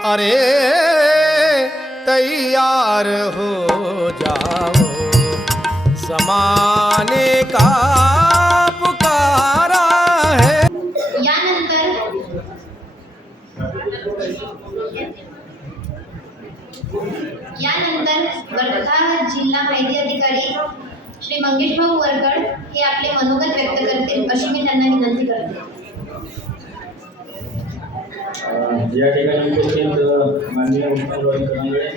अरे तैयार हो जाओ, जमाने का पुकारा है। यानंतर वर्धा जिल्हा माहिती अधिकारी श्री मंगेश भाऊ वरकड हे आपले मनोगत व्यक्त करतील अशी मी त्यांना विनंती करते. या ठिकाणी उपस्थित माननीय उत्तमराव करंगळे,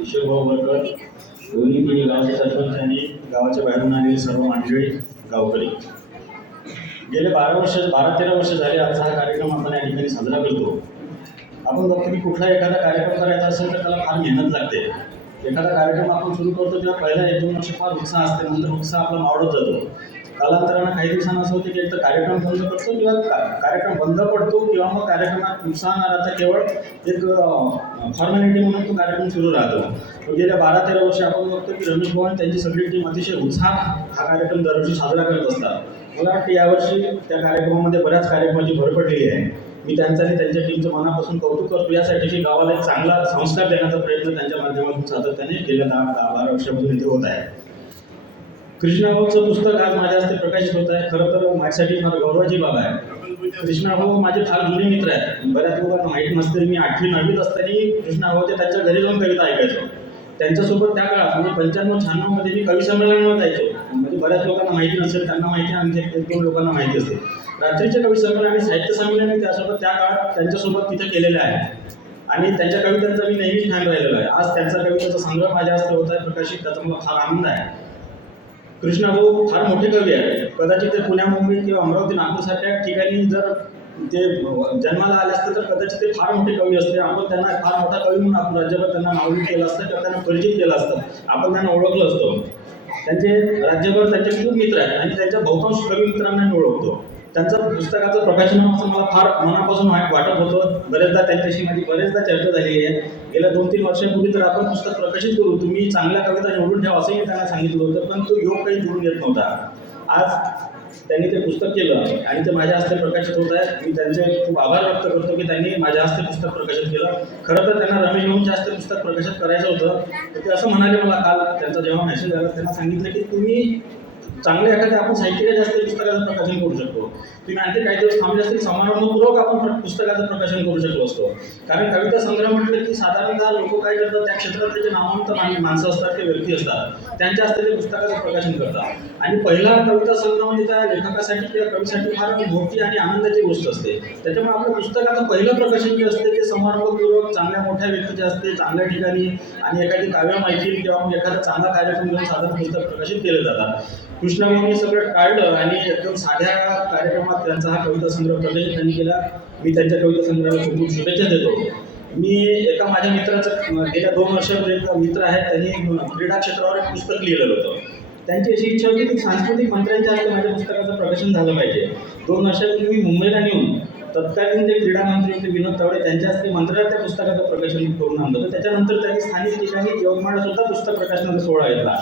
ईश्वरभाऊ वरकड, दोन्ही तिन्ही गावचे सरपंच आणि गावाच्या बाहेरून आलेले सर्व मंडळी गावकरी, गेले 12-13 वर्ष झाले आजचा हा कार्यक्रम आपण या ठिकाणी साजरा करतो. आपण बघतो की कुठला एखादा कार्यक्रम करायचा असेल तर त्याला फार मेहनत लागते. एखादा कार्यक्रम आपण सुरू करतो तेव्हा पहिला 1-2 वर्ष फार उत्साह असते, नंतर उत्साह आपला मावळत जातो. कालांतरानं काही दिवसांना असं होतं की एक तर कार्यक्रम बंद करतो किंवा कार्यक्रम बंद पडतो किंवा मग कार्यक्रमात उत्साह न राहता केवळ एक फॉर्मॅलिटी म्हणून तो कार्यक्रम सुरू राहतो. गेल्या 12-13 वर्ष आपण बघतो की रमेश भाऊ त्यांची सगळी टीम अतिशय उत्साह हा कार्यक्रम दरवर्षी साजरा करत असतात. मला वाटतं यावर्षी त्या कार्यक्रमामध्ये बऱ्याच कार्यक्रमाची भर पडलेली आहे. मी त्यांचं आणि त्यांच्या टीमचं मनापासून कौतुक करतो. यासाठी की गावाला एक चांगला संस्कार देण्याचा प्रयत्न त्यांच्या माध्यमातून सातत्याने गेल्या 10-12 वर्षापासून इथे होत आहे. कृष्णाभाऊचं पुस्तक आज माझ्या हस्ते प्रकाशित होत आहे. खरं तर माझ्यासाठी फार गौरवाची बाब आहे. कृष्णाभाऊ माझे फार जुने मित्र आहेत. बऱ्याच लोकांना माहीत नसते, मी 8वी-9वीत असताना कृष्णाभाऊच्या त्यांच्या घरी जाऊन कविता ऐकायचो. त्यांच्यासोबत त्या काळात म्हणजे 95-96 मध्ये मी कवी संमेलनावर जायचो. म्हणजे बऱ्याच लोकांना माहिती नसेल, त्यांना माहिती आहे, आमच्या 1-2 लोकांना माहिती असेल. रात्रीचे कवी संमेलन आणि साहित्य संमेलन मी त्यासोबत त्या काळात त्यांच्यासोबत तिथे केलेले आहे आणि त्यांच्या कवितांचा मी नेहमीच फॅन राहिलेलो आहे. आज त्यांचा कविताचा संग्रह माझ्या हस्ते होत आहे प्रकाशित, त्याचा मला फार आनंद आहे. कृष्णाभाऊ फार मोठे कवी आहेत. कदाचित ते पुण्या, मुंबई किंवा अमरावती, नागपूरसारख्या ठिकाणी जर ते जन्माला आले असते तर कदाचित ते फार मोठे कवी असते. आपण त्यांना फार मोठा कवी म्हणून आपण राज्यभर त्यांना नावलौकिक केलं असतं किंवा त्यांना परिचित केलं असतं, आपण त्यांना ओळखलं असतं. त्यांचे राज्यभर त्यांचे खूप मित्र आहेत आणि त्यांच्या बहुतांश कवी मित्रांना मी ओळखतो. त्यांचं पुस्तकाचं प्रकाशन असं मला फार मनापासून वाटत होतं. बरेचदा त्यांच्याशी माझी बरेचदा चर्चा झालेली आहे. गेल्या 2-3 वर्षापूर्वी तर आपण पुस्तक प्रकाशित करू, तुम्ही चांगल्या कविता निवडून ठेवा असंही त्यांना सांगितलं होतं, पण तो योग काही जुळून येत नव्हता. आज त्यांनी ते पुस्तक केलं आणि ते माझ्या हस्ते प्रकाशित होत आहे. मी त्यांचे खूप आभार व्यक्त करतो की त्यांनी माझ्या हस्ते पुस्तक प्रकाशित केलं. खरं तर त्यांना रमेश भाऊंच्या हस्ते पुस्तक प्रकाशित करायचं होतं, तर ते असं म्हणाले मला काल. त्यांचा जेव्हा मेसेज आला त्यांना सांगितलं की तुम्ही चांगले एखाद्या आपण साहित्याच्या जास्त पुस्तकाचं प्रकाशन करू शकतो. तुम्ही आणखी काही दिवस थांबले असतील, समारंभपूर्वक आपण पुस्तकाचं प्रकाशन करू शकलो असतो. कारण कविता संग्रह म्हटलं की साधारणतः लोक काय करतात, त्या क्षेत्रात त्याचे नामवंत माणसं असतात, ते व्यक्ती असतात, त्यांच्या हस्ते ते पुस्तकाचं प्रकाशन करतात. आणि पहिला कविता संग्रह म्हणजे त्या लेखकासाठी किंवा कवीसाठी फार मोठी आणि आनंदाची गोष्ट असते. त्याच्यामुळे आपल्या पुस्तकाचं पहिलं प्रकाशन जे असते ते समारंभपूर्वक चांगल्या मोठ्या व्यक्तीचे असते, चांगल्या ठिकाणी आणि एखादी काव्य मैफिल किंवा मग एखादा चांगला कार्यक्रम घेऊन साधारण पुस्तक प्रकाशित केले जातात. कृष्णाभाऊंनी सगळं काढलं आणि एकदम साध्या कार्यक्रमात त्यांचा हा कविता संग्रह प्रकाशित त्यांनी केला. मी त्यांच्या कविता संग्रहाला खूप खूप शुभेच्छा देतो. मी एका माझ्या मित्राचं गेल्या 2 वर्षापर्यंत मित्र आहेत, त्यांनी क्रीडा क्षेत्रावर एक पुस्तक लिहिलेलं होतं. त्यांची अशी इच्छा होती की सांस्कृतिक मंत्र्यांच्या हस्ते माझ्या पुस्तकाचं प्रकाशन झालं पाहिजे. 2 वर्षापूर्वी मी मुंबईला नेऊन तत्कालीन जे क्रीडा मंत्री होते विनोद तावडे, त्यांच्या हस्ते मंत्रालयात त्या पुस्तकाचं प्रकाशन करून आणलं होतं. त्याच्यानंतर त्यांनी स्थानिक ठिकाणी यवतमाळला सुद्धा पुस्तक प्रकाशनाचा सोहळा घेतला.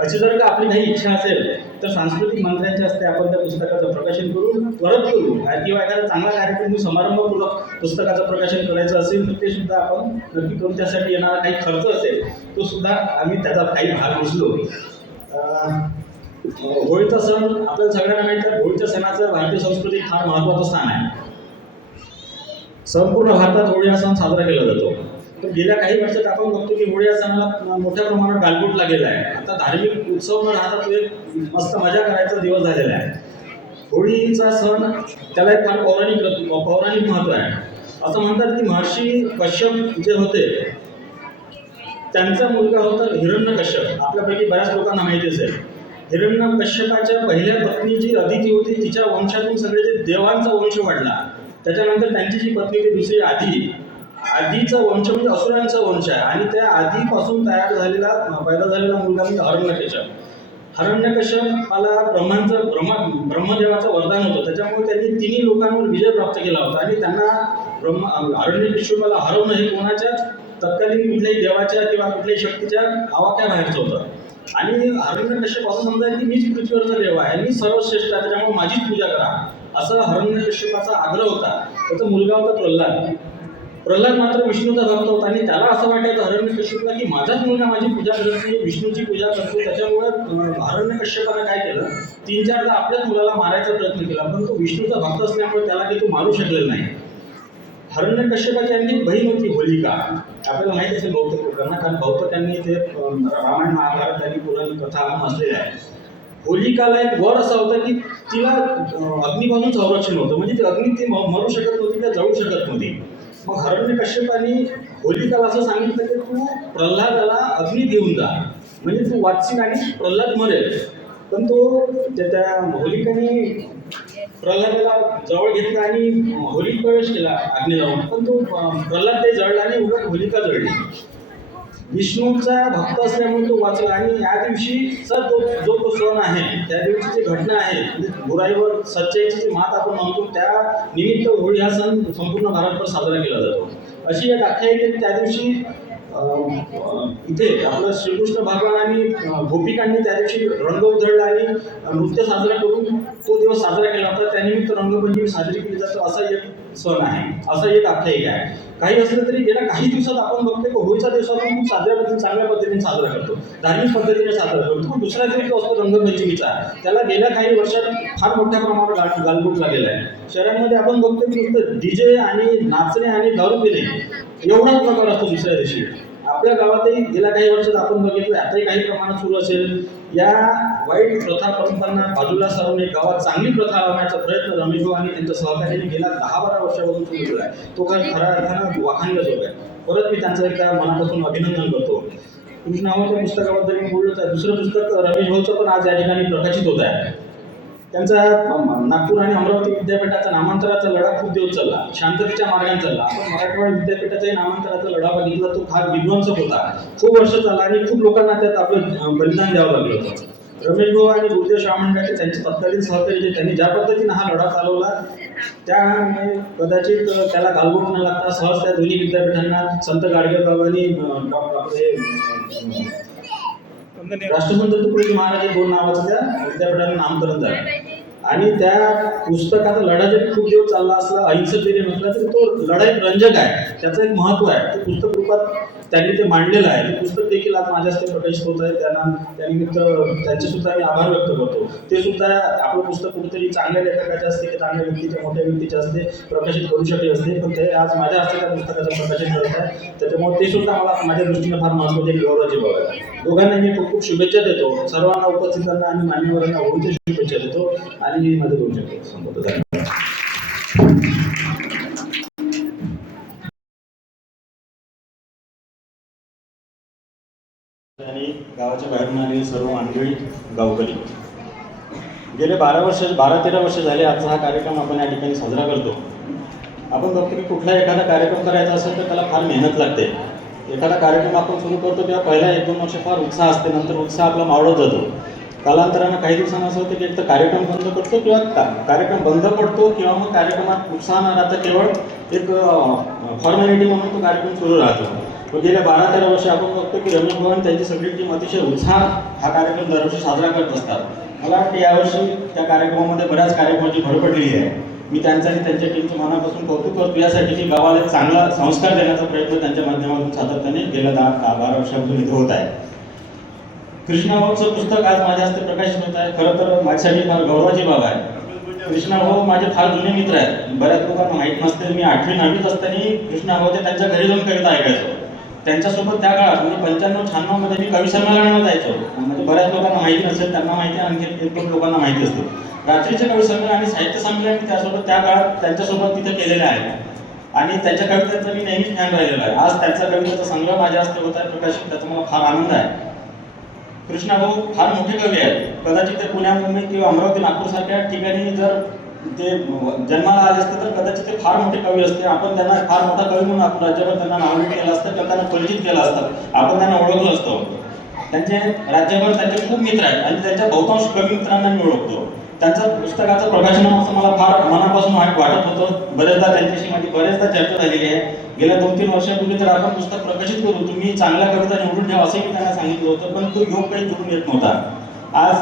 अशी जर का आपली काही इच्छा असेल तर सांस्कृतिक मंत्र्यांच्या हस्ते आपण त्या पुस्तकाचं प्रकाशन करून त्वरित करू किंवा एखादा चांगला कार्यक्रम समारंभपूर्वक पुस्तकाचं प्रकाशन करायचं असेल तर ते सुद्धा आपण नक्की करून. त्यासाठी येणारा काही खर्च असेल तो सुद्धा आम्ही त्याचा काही भाग उचलू. होळीचा सण आपल्याला सगळ्यांना माहिती आहे. होळीच्या सणाचं भारतीय संस्कृतीत फार महत्त्वाचं स्थान आहे. संपूर्ण भारतात होळी हा सण साजरा केला जातो. तर गेल्या काही वर्षात आपण बघतो की होळी या सणाला मोठ्या प्रमाणात गालबोट लागलेला आहे. आता धार्मिक उत्सव न राहता तो एक मस्त मजा करायचा दिवस झालेला आहे. होळीचा सण त्याला एक फार पौराणिक महत्त्व आहे. असं म्हणतात की महर्षी कश्यप जे होते त्यांचा मुलगा होता हिरण्यकश्यप. आपल्यापैकी बऱ्याच लोकांना माहिती असेल. हिरण्यकश्यपाच्या पहिल्या पत्नी जी अदिती होती तिच्या वंशातून सगळे जे देवांचा वंश वाढला. त्याच्यानंतर त्यांची जी पत्नी होती दुसरी आधीचा वंश म्हणजे असुरांचा वंश आहे आणि त्या आधीपासून पैदा झालेला मुलगा म्हणजे हिरण्यकश्यप. हिरण्यकश्यपाला ब्रह्मदेवाचं वरदान होतं. त्याच्यामुळे त्यांनी तिन्ही लोकांवर विजय प्राप्त केला होता आणि त्यांना हिरण्यकश्यपाला हरवणं हे कोणाच्या तत्कालीन कुठल्याही देवाच्या किंवा कुठल्याही शक्तीच्या आवाक्याबाहेरचं होतं. आणि हिरण्यकश्यप असं समजायचं की मीच पृथ्वीवरचा देव आहे, मी सर्वश्रेष्ठ आहे, त्याच्यामुळे माझीच पूजा करा, असा हिरण्यकश्यपाचा आग्रह होता. त्याचा मुलगा होता प्रल्हाद. प्रल्हाद मात्र विष्णूचा भक्त होता आणि त्याला असं वाटायचं हिरण्यकश्यपला की माझाच मुलगा माझी पूजा करत नाही, विष्णूची पूजा करतो. त्याच्यामुळे हिरण्यकश्यपानं काय केलं, 3-4दा आपल्याच मुलाला मारायचा प्रयत्न केला, पण तो विष्णूचा भक्त असल्यामुळे त्याला ते तो मारू शकलेला नाही. हिरण्यकश्यपाची आणखी बहीण होती होलिका. आपल्याला माहिती असेल बौद्ध लोकांना, कारण बौद्ध त्यांनी ते रामायण महाभारत आणि पुराण कथा आपण वाचलेल्या आहे. होलिकाला एक वर असा होता की तिला अग्नीपासून संरक्षण होतं, म्हणजे ती अग्नी ती मरू शकत नव्हती, त्या जळू शकत नव्हती. मग हिरण्यकश्यपाने होलिकाला असं सांगितलं की तू प्रल्हादाला अग्नी देऊन जा, म्हणजे तू वाचशील आणि प्रल्हाद मरेल. पण तो त्या होलिकाने प्रल्हादाला जवळ घेतला आणि होलीत प्रवेश केला अग्नी लावून, पण तो प्रल्हाद ते जळला आणि उलट होलिका जळली. विष्णूचा भक्त असल्यामुळे तो वाचला. आणि या दिवशीचा जो तो सण आहे, त्या दिवशीची घटना आहे, म्हणजे बुराईवर सच्चाईची जी मात आपण म्हणतो, त्या निमित्त होळी हा सण संपूर्ण भारतभर साजरा केला जातो. अशी एक आख्यायिका की त्या दिवशी इथे आपलं श्रीकृष्ण भगवानांनी गोपिकांनी त्या दिवशी रंग उधळला आणि नृत्य साजरा करून तो दिवस साजरा केला होता. त्यानिमित्त रंगपंचमी साजरी केली जातो, असा एक सण आहे, असा एक आख्यायिका आहे. काही असलं तरी गेल्या काही दिवसात आपण बघतो की होळीचा दिवस आपण खूप चांगल्या पद्धतीने साजरा करतो, धार्मिक पद्धतीने साजरा करतो. पण दुसरा दिवस जो असतो रंगपंचमीचा, त्याला गेल्या काही वर्षात फार मोठ्या प्रमाणावर गालबोट लागलेला आहे. शहरांमध्ये आपण बघतो की नुसतं डीजे आणि नाचणे आणि दारू पिणे एवढाच प्रकार असतो दुसऱ्या दिवशी. आपल्या गावातही गेल्या काही वर्षात आपण बघितलं, आताही काही प्रमाणात सुरू असेल. या वाईट प्रथा परंपरांना बाजूला सारून एक गावात चांगली प्रथा लावण्याचा प्रयत्न रमेश भाऊ आणि त्यांच्या सहकार्याने गेल्या 10-12 वर्षापासून सुरू केला आहे. तो काय खऱ्या अर्थानं वाखाणण्याजोग आहे. परत मी त्यांचं एकदा मनापासून अभिनंदन करतो. कृष्णावाच्या पुस्तकाबद्दल मी बोललोच आहे. दुसरं पुस्तक रमेश भाऊचं पण आज या ठिकाणी प्रकाशित होत आहे. त्यांचा नागपूर आणि अमरावती विद्यापीठाचा नामांतराचा लढा खूप दिवस चालला, शांततेच्या मार्गाने चालला. आपण मराठवाडा विद्यापीठाचाही नामांतराचा लढा बघितला, तो फार विध्वंसक होता, खूप वर्ष चालला आणि खूप लोकांना त्यात आपलं बलिदान द्यावं लागलं होतं. रमेश भाऊ आणि गुरुदेव शामंडाचे त्यांचे तत्कालीन सहकारी जे त्यांनी ज्या पद्धतीने हा लढा चालवला, त्यामुळे कदाचित त्याला गालबोट न लागता सहज त्या दोन्ही विद्यापीठांना संत गाडगेबाबांनी राष्ट्रसंत तुकडोजी महाराज हे 2 नावाचं त्या विद्यापीठाला नामकरण झालं. आणि त्या पुस्तकाचा लढा जरी खूप दिवस चालला असला, अहिंसक जरी नसला, तरी तो लढा एक रंजक आहे, त्याचं एक महत्त्व आहे. ते पुस्तक रूपात त्यांनी ते मांडलेलं आहे. ते पुस्तक देखील आज माझ्या हस्ते प्रकाशित होत आहे. त्यानिमित्त त्यांचे सुद्धा मी आभार व्यक्त करतो. ते सुद्धा आपलं पुस्तक कुठेतरी चांगल्या लेखकाचे असते की चांगल्या व्यक्तीच्या मोठ्या व्यक्तीचे असते, प्रकाशित करू शकले असते, पण ते आज माझ्या हस्ते त्या पुस्तकाचं प्रकाशन करत आहे. त्याच्यामुळे ते सुद्धा मला माझ्या दृष्टीने फार महत्त्वाचे गौरवाची बाब आहे. दोघांना मी खूप खूप शुभेच्छा देतो. सर्वांना उपस्थितांना आणि मान्यवरांना होळीच्या शुभेच्छा देतो आणि माझे 2 शब्द संपवतो. धन्यवाद. आणि गावाच्या बाहेरून आलेले सर्व मंडळी, गावकरी, गेले 12-13 वर्ष झाले आजचा हा कार्यक्रम आपण या ठिकाणी साजरा करतो. आपण बघतो की कुठला एखादा कार्यक्रम करायचा असेल तर त्याला फार मेहनत लागते. एखादा कार्यक्रम आपण सुरू करतो तेव्हा पहिला 1-2 वर्ष फार उत्साह असते, नंतर उत्साह आपला मावळत जातो. कालांतरानं काही दिवसांना असं होतं की एक तर कार्यक्रम बंद करतो किंवा कार्यक्रम बंद पडतो, किंवा मग कार्यक्रमात उत्साह न राहता केवळ एक फॉर्मॅलिटी म्हणून तो कार्यक्रम सुरू राहतो. पण गेल्या 12-13 वर्ष आपण बघतो की रमेश भाऊ त्यांची सगळी टीम अतिशय उत्साह हा कार्यक्रम दरवर्षी साजरा करत असतात. मला वाटतं यावर्षी त्या कार्यक्रमामध्ये बऱ्याच कार्यक्रमाची भर पडलेली आहे. मी त्यांचं आणि त्यांच्या टीमचं मनापासून कौतुक करतो. यासाठी मी गावाला एक चांगला संस्कार देण्याचा प्रयत्न त्यांच्या माध्यमातून सातत्याने गेल्या 10-12 वर्षापासून इथे होत आहे. कृष्णाभाऊचं पुस्तक आज माझ्या हस्ते प्रकाशित होत आहे. खरं तर माझ्यासाठी फार गौरवाची बाब आहे. कृष्णाभाऊ माझे फार जुने मित्र आहेत. बऱ्याच लोकांना माहीत नसते, मी 8वी-9वीत असताना कृष्णाभाऊच्या त्यांच्या घरी जाऊन कविता ऐकायचो. त्यांच्यासोबत त्या काळात म्हणजे 95-96 मध्ये मी कवी संमेलनाला जायचो. म्हणजे बऱ्याच लोकांना माहिती नसेल, त्यांना माहिती आहे, आणखी 1-2 लोकांना माहिती असते. रात्रीचे कवी संमेलन आणि साहित्य संमेलन त्यासोबत त्या काळात त्यांच्यासोबत तिथे केलेले आहे आणि त्यांच्या कवितेचा मी नेहमीच फॅन राहिलेला आहे. आज त्यांचा कवितेचा संग्रह माझ्या हस्ते होत आहे प्रकाशित, त्याचा मला फार आनंद आहे. कृष्णाभाऊ फार मोठे कवी आहेत. कदाचित ते पुण्या, मुंबई किंवा अमरावती, नागपूर सारख्या ठिकाणी जर ते जन्माला आले असते तर कदाचित ते फार मोठे कवी असते. आपण त्यांना फार मोठा कवी म्हणून आपण राज्यभर त्यांना नावलेट केलं असतं किंवा त्यांना परिचित केलं असतं, आपण त्यांना ओळखलं असतं. त्यांचे राज्यभर त्यांचे खूप मित्र आहेत आणि त्यांच्या बहुतांश कवी मित्रांना मी ओळखतो. त्यांचं पुस्तकाचं प्रकाशन असं मला फार मनापासून वाटत होतं. बरेचदा त्यांच्याशी माझी बरेचदा चर्चा झालेली आहे. गेल्या 2-3 वर्षापूर्वी तर आपण पुस्तक प्रकाशित करू, तुम्ही चांगल्या कविता निवडून ठेवा असंही मी त्यांना सांगितलं होतं, पण तो योग काही जुळून येत नव्हता. आज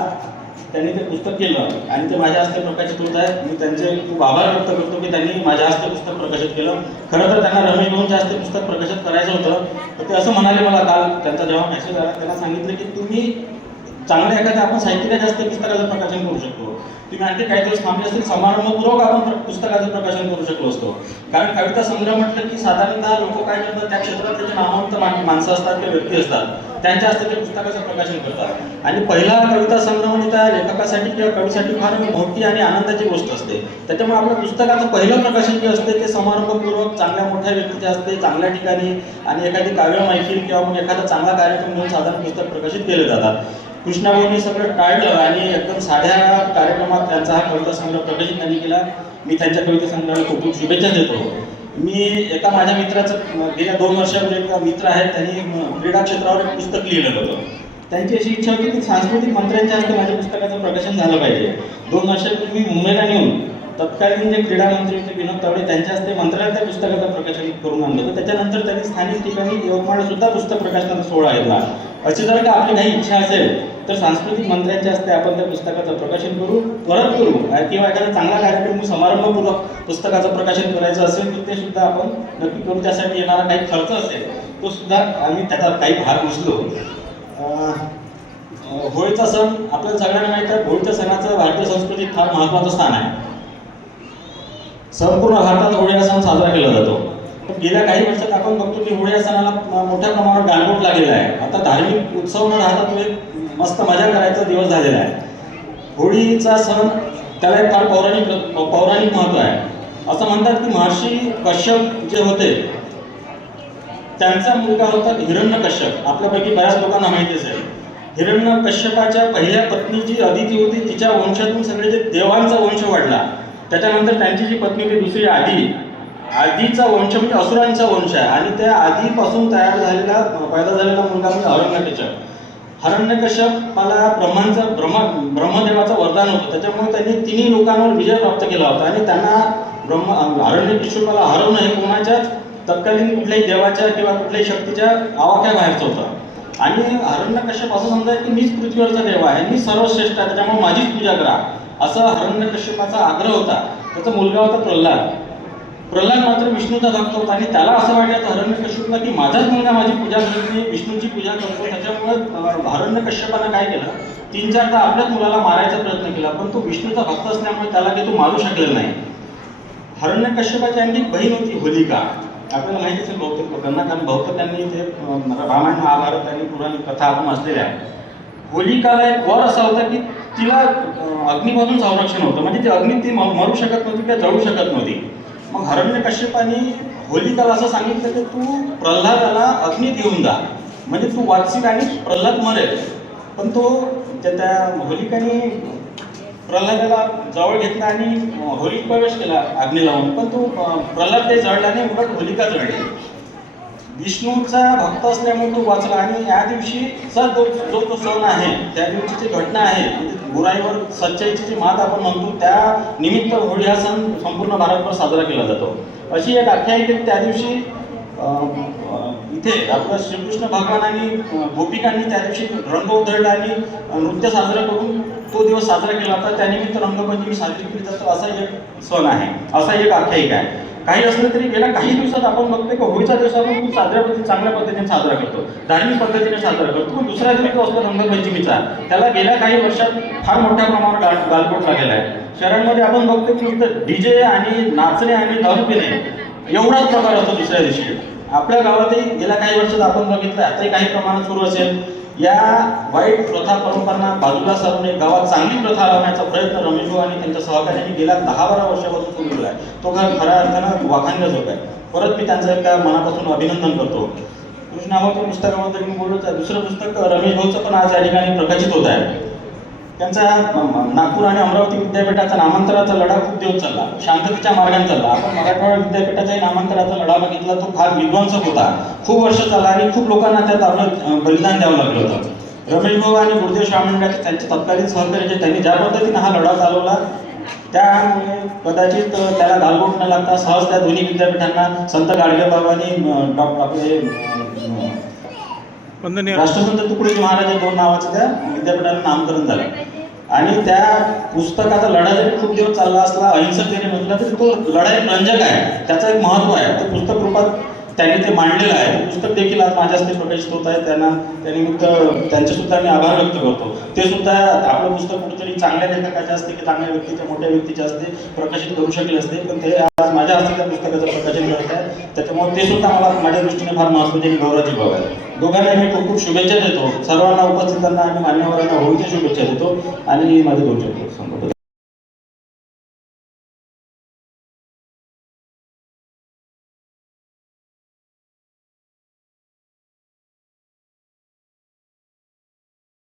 त्यांनी ते पुस्तक केलं आणि ते माझ्या हस्ते प्रकाशित होत आहे. मी त्यांचे खूप आभार व्यक्त करतो की त्यांनी माझ्या हस्ते पुस्तक प्रकाशित केलं. खरं तर त्यांना रमेश भाऊंच्या हस्ते पुस्तक प्रकाशित करायचं होतं, तर ते असं म्हणाले मला काल त्यांचा जेव्हा मेसेज आला त्यांना सांगितलं की तुम्ही चांगल्या एखाद्या आपण साहित्याच्या हस्ते पुस्तकाचं प्रकाशन करू शकतो. तुम्ही आणखी काही दिवस थांबले असतील समारंभपूर्वक आपण पुस्तकाचं प्रकाशन करू शकलो असतो. कारण कविता संग्रह म्हटलं की साधारणतः लोक काय करतात, त्या क्षेत्रात त्याचे नामवंत माणसं असतात किंवा व्यक्ती असतात, त्यांच्या हस्ते ते पुस्तकाचं प्रकाशन करतात. आणि पहिला कविता संग्रह म्हणजे त्या लेखकासाठी किंवा कवीसाठी फार मोठी आणि आनंदाची गोष्ट असते. त्याच्यामुळे आपल्या पुस्तकाचं पहिलं प्रकाशन जे असते ते समारंभपूर्वक चांगल्या मोठ्या व्यक्तीचे असते, चांगल्या ठिकाणी, आणि एखादी काव्य मैफिल किंवा मग एखादा चांगला कार्यक्रम घेऊन साधारण पुस्तक प्रकाशित केले जातात. कृष्णाभाऊंनी सगळं टाळलं आणि एकदम साध्या कार्यक्रमात त्यांचा हा कविता संग्रह प्रकाशित त्यांनी केला. मी त्यांच्या कविता संग्रहाला खूप खूप शुभेच्छा देतो. मी एका माझ्या मित्राचं गेल्या 2 वर्षापूर्वी एक मित्र आहेत, त्यांनी क्रीडा क्षेत्रावर एक पुस्तक लिहिलेलं होतं. त्यांची अशी इच्छा होती की सांस्कृतिक मंत्र्यांच्या हस्ते माझ्या पुस्तकाचं प्रकाशन झालं पाहिजे. 2 वर्षापूर्वी मी मुंबईला नेऊन तत्कालीन जे क्रीडा मंत्री होते विनोद तावडे त्यांच्या हस्ते मंत्रालयात त्या पुस्तकाचं प्रकाशन करून आणलं होतं. त्याच्यानंतर त्यांनी स्थानिक ठिकाणी यवतमाळला सुद्धा पुस्तक प्रकाशनाचा सोहळा घेतला. अशी जर का आपली काही इच्छा असेल तर सांस्कृतिक मंत्र्यांच्या हस्ते आपण त्या पुस्तकाचं प्रकाशन करू, त्वरित करू, किंवा एखादा चांगला कार्यक्रम समारंभपूर्वक पुस्तकाचं प्रकाशन करायचं असेल तर ते सुद्धा आपण नक्की करू. त्यासाठी येणारा काही खर्च असेल तो सुद्धा आम्ही त्याचा काही भाग उचलू. होळीचा सण आपल्याला सगळ्यांना माहिती आहे. होळीच्या सणाचं भारतीय संस्कृतीत फार महत्त्वाचं स्थान आहे. संपूर्ण भारतात होळी हा सण साजरा केला जातो. पण गेल्या काही वर्षात आपण बघतो की होळी या सणाला मोठ्या प्रमाणावर गालबोट लागलेला आहे. आता धार्मिक उत्सव न राहता तो एक मस्त मजा करायचा दिवस झालेला आहे. होळीचा सण त्याला एक फार पौराणिक महत्त्व आहे. असं म्हणतात की महर्षी कश्यप जे होते त्यांचा मुलगा होता हिरण्यकश्यप. आपल्यापैकी बऱ्याच लोकांना माहिती असेल. हिरण्यकश्यपाच्या पहिल्या पत्नी जी अदिती होती तिच्या वंशातून सगळे जे देवांचा वंश वाढला. त्याच्यानंतर त्यांची जी पत्नी होती दुसरी आदीचा वंश म्हणजे असुरांचा वंश आहे. आणि त्या आधीपासून तयार झालेला पैदा झालेला मुलगा म्हणजे हिरण्यकश्यप. हिरण्यकश्यपाला ब्रह्मदेवाचं वरदान होतं. त्याच्यामुळे त्यांनी तिन्ही लोकांवर विजय प्राप्त केला होता. आणि त्यांना हिरण्यकश्यपाला हरवणं हे कोणाच्याच तत्कालीन कुठल्याही देवाच्या किंवा कुठल्याही शक्तीच्या आवाक्याबाहेरचं होतं. आणि हिरण्यकश्यप असं समजाय की मीच पृथ्वीवरचा देव आहे, मी सर्वश्रेष्ठ आहे, त्याच्यामुळे माझीच पूजा करा, असा हिरण्यकश्यपाचा आग्रह होता. त्याचा मुलगा होता प्रल्हाद. प्रल्हाद मात्र विष्णूचा भक्त होता आणि त्याला असं वाटायचं हिरण्यकश्यपला की माझाच मुलगा माझी पूजा करत नाही, विष्णूची पूजा करतो. त्याच्यामुळे हिरण्यकश्यपानं काय केलं, 3-4दा आपल्याच मुलाला मारायचा प्रयत्न केला. पण तो विष्णूचा भक्त असल्यामुळे त्याला काही तो मारू शकलेला नाही. हिरण्यकश्यपाची आणखी बहीण होती होलिका. आपल्याला माहिती असेल बहुतेक लोकांना, कारण बहुतेक त्यांनी ते रामायण महाभारत आणि पुराण कथा आपण वाचलेल्या आहे. होलिकाला एक वर असा होता की तिला अग्नीपासून संरक्षण होतं, म्हणजे ती अग्नी ती मरू शकत नव्हती किंवा जळू शकत नव्हती. मग हिरण्यकश्यपाने होलिकाला असं सांगितलं की तू प्रल्हादाला अग्नीत घेऊन जा, म्हणजे तू वाचशील आणि प्रल्हाद मरेल. पण तो त्या होलिकाने प्रल्हादाला जवळ घेतला आणि होळीत प्रवेश केला अग्नी लावून. पण तो प्रल्हाद ते जळला नाही, उलट होलिका जळली. विष्णूचा भक्त असल्यामुळे तो वाचला. आणि या दिवशीचा जो सण आहे, त्या दिवशीची घटना आहे, म्हणजे बुराईवर सच्चाईची जी मात आपण म्हणतो, त्या निमित्त होळी हा सण संपूर्ण भारतभर साजरा केला जातो. अशी एक आख्यायिका त्या दिवशी इथे आपलं श्रीकृष्ण भगवानांनी गोपिकांनी त्या दिवशी रंग उधळला आणि नृत्य साजरा करून तो दिवस साजरा केला होता. त्यानिमित्त रंगपंचमी साजरी केली जातो. असा एक सण आहे, असा एक आख्यायिका आहे. काही असलं तरी गेल्या काही दिवसात आपण बघतो की होळीचा दिवस आपण खूप चांगल्या पद्धतीने साजरा करतो, धार्मिक पद्धतीने साजरा करतो. पण दुसरा दिवस जो असतो रंगपंचमीचा, त्याला गेल्या काही वर्षात फार मोठ्या प्रमाणावर गालबोट लागलेला आहे. शहरांमध्ये आपण बघतो की नुसतं डीजे आणि नाचणे आणि दारू पिणे एवढाच प्रकार असतो दुसऱ्या दिवशी. आपल्या गावातही गेल्या काही वर्षात आपण बघितलं, आताही काही प्रमाणात सुरू असेल. या वाईट प्रथा परंपरांना बाजूला सारून एक गावात चांगली प्रथा लावण्याचा प्रयत्न रमेश भाऊ आणि त्यांच्या सहकार्याने गेल्या 10-12 वर्षापासून सुरू केला आहे. तो खऱ्या अर्थानं वाखाणण्याच होत आहे. परत मी त्यांचं एका मनापासून अभिनंदन करतो. कृष्णाभाऊच्या पुस्तकाबद्दल मी बोलत आहे. दुसरं पुस्तक रमेश भाऊचं पण आज या ठिकाणी प्रकाशित होत आहे. त्यांचा नागपूर आणि अमरावती विद्यापीठाचा नामांतराचा लढा खूप दिवस चालला, शांततेच्या मार्गाने चालला. आपण मराठवाडा विद्यापीठाचाही नामांतराचा लढा बघितला, तो फार विध्वंसक होता, खूप वर्ष चालला आणि खूप लोकांना त्यात आपलं बलिदान द्यावं लागलं होतं. रमेश भाऊ आणि गुरुदेव स्वामींचे त्यांचे तत्कालीन सहकार्याचे त्यांनी ज्या पद्धतीने हा लढा चालवला, त्यामुळे कदाचित त्याला गालबोट न लागता सहज त्या दोन्ही विद्यापीठांना संत गाडगेबाबांनी आपले राष्ट्रसंत तुकडोजी महाराज 2 नावाचं त्या विद्यापीठाला नामकरण झालं. आणि त्या पुस्तकाचा लढा जरी खूप दिवस चालला असला, अहिंसकतेने म्हटलं तरी तो लढा एक रंजक आहे, त्याचं एक महत्त्व आहे. ते पुस्तक रूपात त्यांनी ते मांडलेलं आहे. ते पुस्तक देखील आज माझ्या हस्ते प्रकाशित होत आहे. त्यानिमित्त त्यांचे सुद्धा मी आभार व्यक्त करतो. ते सुद्धा आपलं पुस्तक कुठेतरी चांगल्या लेखकाचे असते की चांगल्या व्यक्तीच्या, मोठ्या व्यक्तीचे असते, प्रकाशित करू शकले असते, पण ते आज माझ्या हस्ते त्या पुस्तकाचं प्रकाशन करत आहे. त्याच्यामुळे ते सुद्धा मला माझ्या दृष्टीने फार महत्त्वाची आणि गौरवाची बाब आहे. दोघांना मी खूप खूप शुभेच्छा देतो. सर्वांना उपस्थितांना आणि मान्यवरांना होळीच्या शुभेच्छा देतो आणि माझे 2 शब्द संपवतो.